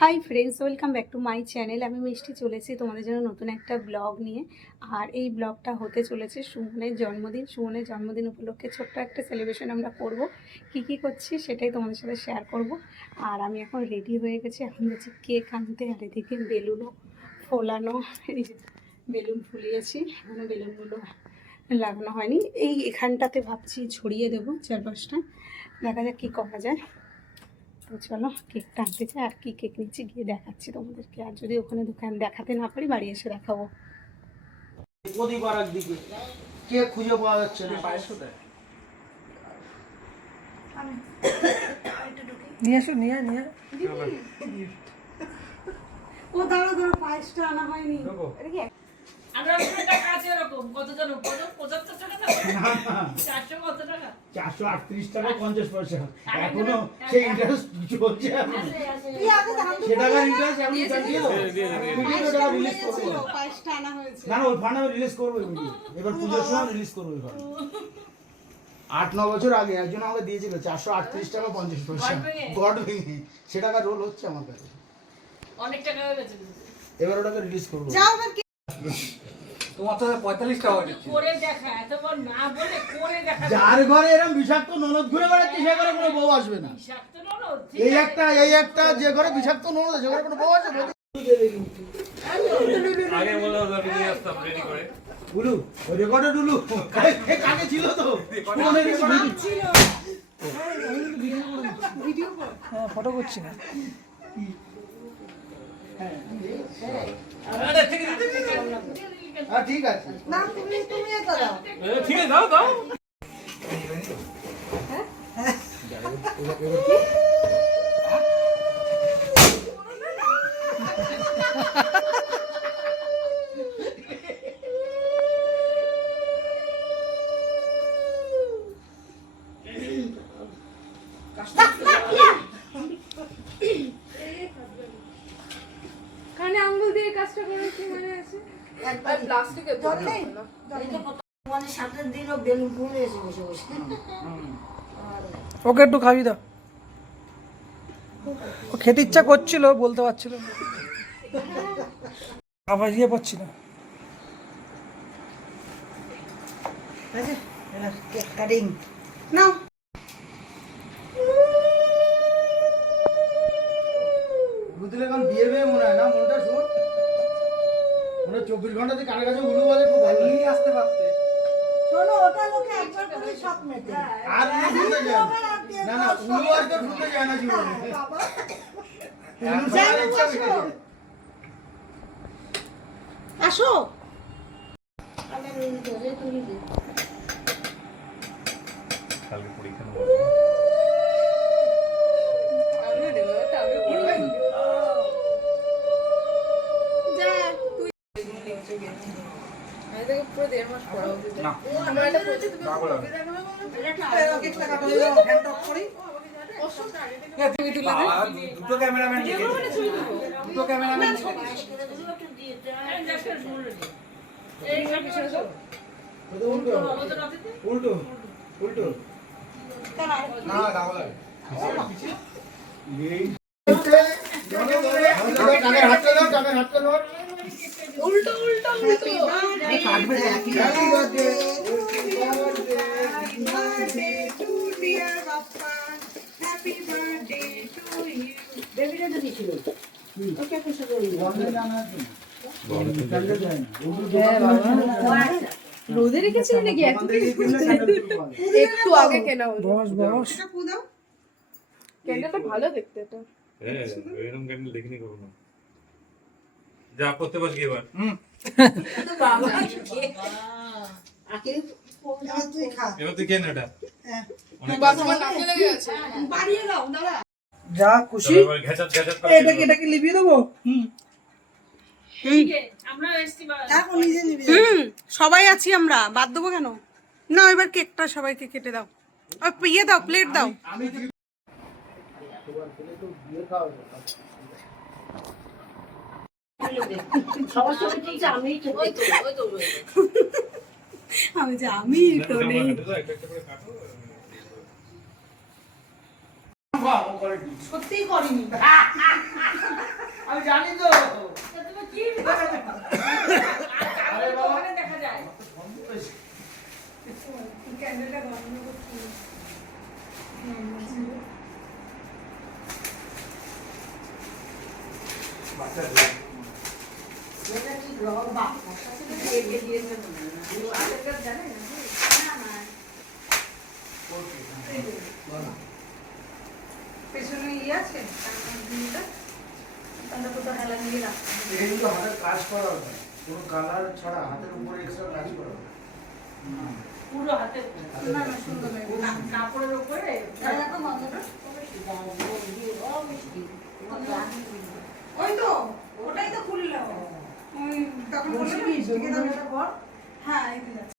Hi friends, welcome back to my channel. আমি মিষ্টি চলেছি তোমাদের জন্য নতুন একটা ব্লগ নিয়ে। আর এই ব্লগটা হতে চলেছে সুমনের জন্মদিন। সুমনের জন্মদিন উপলক্ষে ছোট্ট একটা সেলিব্রেশন আমরা করব। কি করছি সেটাই তোমাদের সাথে শেয়ার করব। আর আমি এখন রেডি হয়ে গেছি, এখন হচ্ছে কেক আনতে। আর এদিকে বেলুনও ফোলানো, এই যে বেলুন ফুলিয়েছি, এখনো বেলুনগুলো লাগানো হয়নি। এই এখানটাতে ভাবছি ছড়িয়ে দেবো চারপাশটা, দেখা যাক কী করা যায়। তো চলো কেকটা আনতে চাই, আর কি কেক নিচ্ছি গিয়ে দেখাচ্ছি তোমাদেরকে। আর যদি ওখানে দোকান দেখাতে না পারি বাড়ি এসে দেখাবো। কেক খুঁজে পাওয়া যাচ্ছে না। নিয়ে আসো, নিয়ে ও দাঁড়া দাঁড়া, পায়েসটা আনা হয়নি। আমরা টাকা আছে এরকম কত জন 75 টাকা না 400 কত টাকা 438 টাকা 50 পয়সা এখনো সেই ইন্টারেস্ট চলছে। সেটা ইন্টারেস্ট আমি দিয়ে দাও, টাকা রিলিজ করব। পায়েসটা আনা হয়েছে না ওই ফান্ড আমি রিলিজ করব, এবার পূজোর সময় রিলিজ করব। এবার 8-9 বছর আগে একজন আমাকে দিয়েছিল 438 টাকা 50 পয়সা গড ভেঙে, সে টাকা রোল হচ্ছে আমার কাছে, অনেক টাকা হয়ে গেছে। এবার ওটাকে রিলিজ করব। যাও এবার তোমার তো 45 টাকা করে দেখা, এতবার না বলে করে দেখা। যার ঘরে এরকম বিষাক্ত ননদ ঘুরে বেড়াচ্ছে সে ঘরে কোনো বউ আসবে না। বিষাক্ত ননদ, এই একটা যে ঘরে বিষাক্ত ননদ সে ঘরে কোনো বউ আসবে না। আগে বলো আমি নিয়ে আসতাম রেডি করে। বুলু ওই রেকর্ডে ডুলু কাকে ছিল তো ফোনে ছিল। ভিডিও কর, হ্যাঁ ফটো করছি না। ঠিক আছে না তুমি এটা দাও। ঠিক আছে দাও কানে আঙ্গুল দিয়ে কাজটা করে কি মনে আছে? একবার প্লাস্টিকের জল নেই? মানে সামনের দিনও বেলুন ফুলে এসে বসে বসে ওকে একটু খাবি দাও, ও খেতে ইচ্ছা করছিল বলতে পারছিল না, আবার ইয়ে পাচ্ছিল। কেক কাটিং নাও বুঝলে এখন বিয়ে মনে হয় না, মনটা শুন মনে 24 ঘন্টাতে কানে কাছে উলু বাজে, খুব ভালো নিয়ে আসতে পারতে। শোনো, ওটা লোকে একবার করে সব মেটে আর শুনতে যায় না, না উলু আর তো শুনতে যায় না জীবনে। আসো। কালকে পরীক্ষা নেব। দুটো ক্যামেরাম্যান উল্টো উল্টো না দাও লাগে কানের হাতটা দাও, কানের হাতটা দাও। উল্টো উল্টো উল্টো হ্যাপি বার্থডে রোদে রেখেছিলি নাকি? একটু আগে কেনা হলো। বস ক্যান্ডেলটা ভালো দেখতে এটা। হ্যাঁ এরকম ক্যান্ডেল দেখিনি কখনো। যা করতে পারছ কি এবার? এবার তুই কেন এটা? বাড়িয়ে দাও দাদা। যা খুশি। ঘেচাত করে এটাকে লিভিয়ে দেবো। সবাই আছি আমরা, বাদ দেবো কেন? না এবার কেকটা সবাইকে কেটে দাও, ইয়ে দাও, প্লেট দাও। আমি তো নেই। সত্যিই করিনি। এটা ঠিক রং বাপ পেছনে ইয়ে আছে তাহলে কোথাও হেলা নিয়ে রাখতে হবে। এটা কিন্তু হাতের কাজ করা হবে, কোনো কালার ছাড়া হাতের উপরে এক্সট্রা কাজ করা হবে। পুরো হাতে না না সুন্দর লাগবে। কাপড়ের উপরে দেখো মন্দিরটা ওই তো ওটাই তো খুললো ওই তখন বললো না মিষ্টিকে দাও এটা পর। হ্যাঁ এই তো যাচ্ছে।